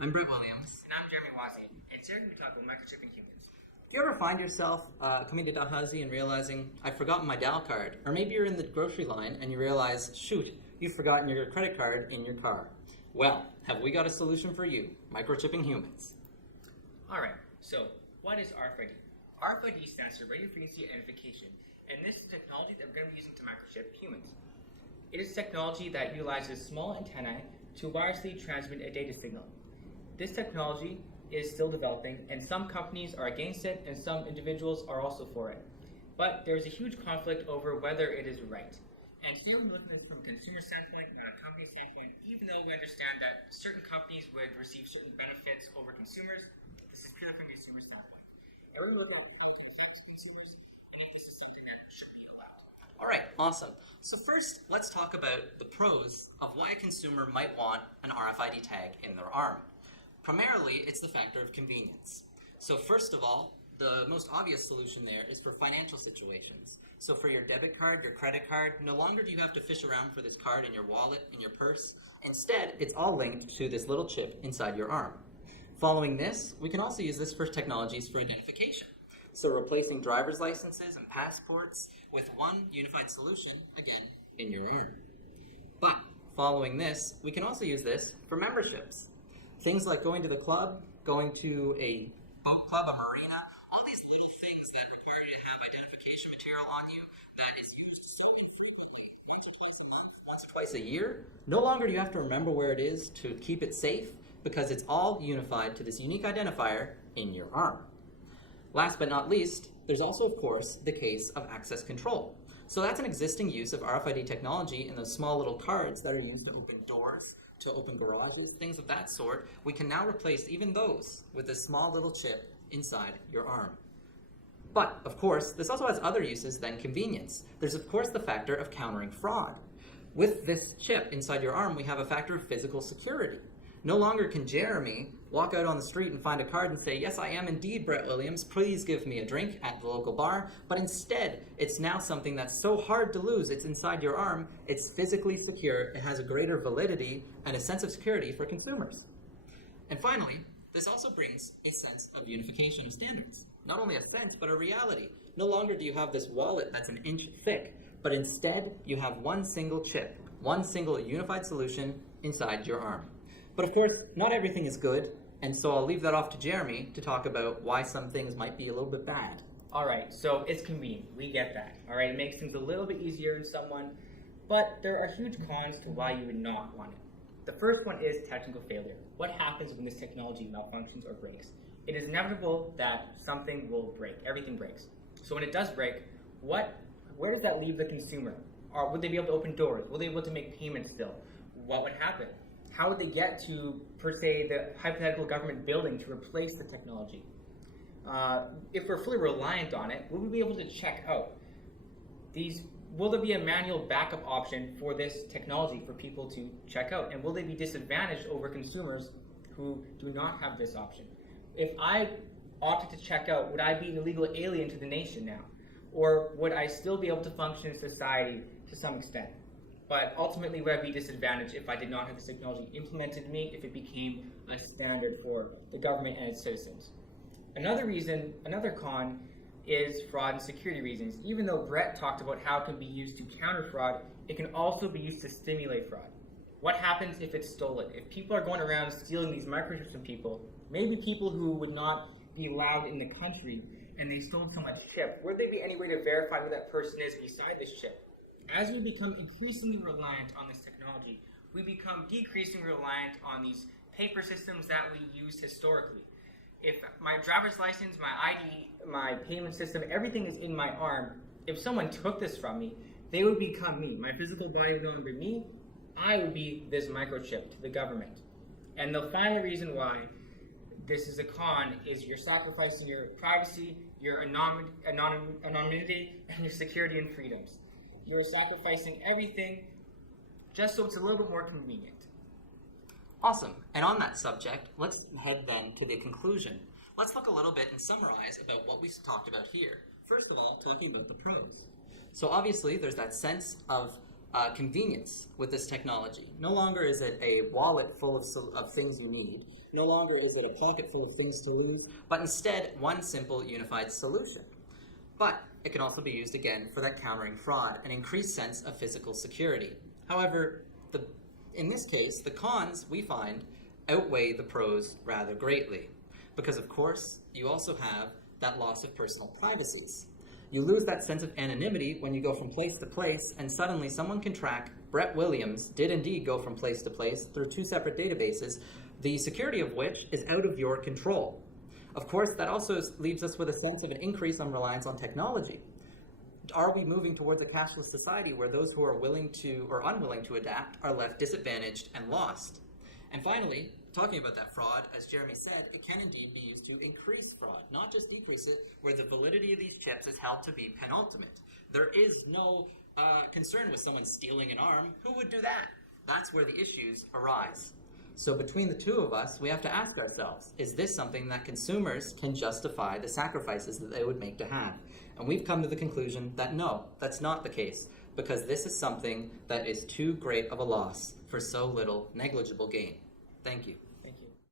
I'm Brett Williams. And I'm Jeremy Wazzy, and today we're going to talk about microchipping humans. If you ever find yourself coming to Dalhousie and realizing, I've forgotten my Dal card, or maybe you're in the grocery line and you realize, shoot, you've forgotten your credit card in your car. Well, have we got a solution for you, microchipping humans. Alright, so what is RFID? RFID stands for Radio Frequency Identification, and this is the technology that we're going to be using to microchip humans. It is technology that utilizes small antennae to wirelessly transmit a data signal. This technology is still developing, and some companies are against it, and some individuals are also for it. But there's a huge conflict over whether it is right. And today we're looking at it from a consumer standpoint and a company standpoint. Even though we understand that certain companies would receive certain benefits over consumers, this is purely from a consumer standpoint. And we're going to look at how it can affect consumers, and if this is something that should be allowed. All right, awesome. So first, let's talk about the pros of why a consumer might want an RFID tag in their arm. Primarily, it's the factor of convenience. So first of all, the most obvious solution there is for financial situations. So for your debit card, your credit card, no longer do you have to fish around for this card in your wallet, in your purse. Instead, it's all linked to this little chip inside your arm. Following this, we can also use this for technologies for identification. So replacing driver's licenses and passports with one unified solution, again, in your arm. But following this, we can also use this for memberships. Things like going to the club, going to a boat club, a marina, all these little things that require you to have identification material on you that is used so infrequently, once or twice a month, once or twice a year. No longer do you have to remember where it is to keep it safe because it's all unified to this unique identifier in your arm. Last but not least, there's also, of course, the case of access control. So that's an existing use of RFID technology in those small little cards that are used to open doors, to open garages, things of that sort. We can now replace even those with a small little chip inside your arm. But, of course, this also has other uses than convenience. There's, of course, the factor of countering fraud. With this chip inside your arm, we have a factor of physical security. No longer can Jeremy walk out on the street and find a card and say, yes, I am indeed Brett Williams, please give me a drink at the local bar. But instead, it's now something that's so hard to lose. It's inside your arm, it's physically secure, it has a greater validity and a sense of security for consumers. And finally, this also brings a sense of unification of standards. Not only a sense, but a reality. No longer do you have this wallet that's an inch thick, but instead you have one single chip, one single unified solution inside your arm. But of course, not everything is good, and so I'll leave that off to Jeremy to talk about why some things might be a little bit bad. Alright, so it's convenient. We get that. Alright, it makes things a little bit easier in someone, but there are huge cons to why you would not want it. The first one is technical failure. What happens when this technology malfunctions or breaks? It is inevitable that something will break. Everything breaks. So when it does break, where does that leave the consumer? Or would they be able to open doors? Will they be able to make payments still? What would happen? How would they get to, per se, the hypothetical government building to replace the technology? If we're fully reliant on it, will we be able to check out? Will there be a manual backup option for this technology for people to check out? And will they be disadvantaged over consumers who do not have this option? If I opted to check out, would I be an illegal alien to the nation now? Or would I still be able to function in society to some extent? But ultimately, would I be disadvantaged if I did not have this technology implemented in me, if it became a standard for the government and its citizens? Another con is fraud and security reasons. Even though Brett talked about how it can be used to counter fraud, it can also be used to stimulate fraud. What happens if it's stolen? If people are going around stealing these microchips from people, maybe people who would not be allowed in the country, and they stole someone's chip, would there be any way to verify who that person is beside this chip? As we become increasingly reliant on this technology, we become decreasingly reliant on these paper systems that we used historically. If my driver's license, my ID, my payment system, everything is in my arm, if someone took this from me, they would become me. My physical body would no longer be me. I would be this microchip to the government. And the final reason why this is a con is you're sacrificing your privacy, your anonymity, and your security and freedoms. You're sacrificing everything just so it's a little bit more convenient. Awesome. And on that subject, let's head then to the conclusion. Let's look a little bit and summarize about what we've talked about here. First of all, talking about the pros. So obviously, there's that sense of convenience with this technology. No longer is it a wallet full of things you need. No longer is it a pocket full of things to lose, but instead one simple unified solution. But it can also be used again for that countering fraud, an increased sense of physical security. However, in this case, the cons, we find, outweigh the pros rather greatly. Because of course, you also have that loss of personal privacies. You lose that sense of anonymity when you go from place to place, and suddenly someone can track Brett Williams did indeed go from place to place through 2 separate databases, the security of which is out of your control. Of course, that also leaves us with a sense of an increase on reliance on technology. Are we moving towards a cashless society where those who are willing to or unwilling to adapt are left disadvantaged and lost? And finally, talking about that fraud, as Jeremy said, it can indeed be used to increase fraud, not just decrease it, where the validity of these chips is held to be penultimate. There is no concern with someone stealing an arm. Who would do that? That's where the issues arise. So between the two of us, we have to ask ourselves, is this something that consumers can justify the sacrifices that they would make to have? And we've come to the conclusion that no, that's not the case, because this is something that is too great of a loss for so little negligible gain. Thank you.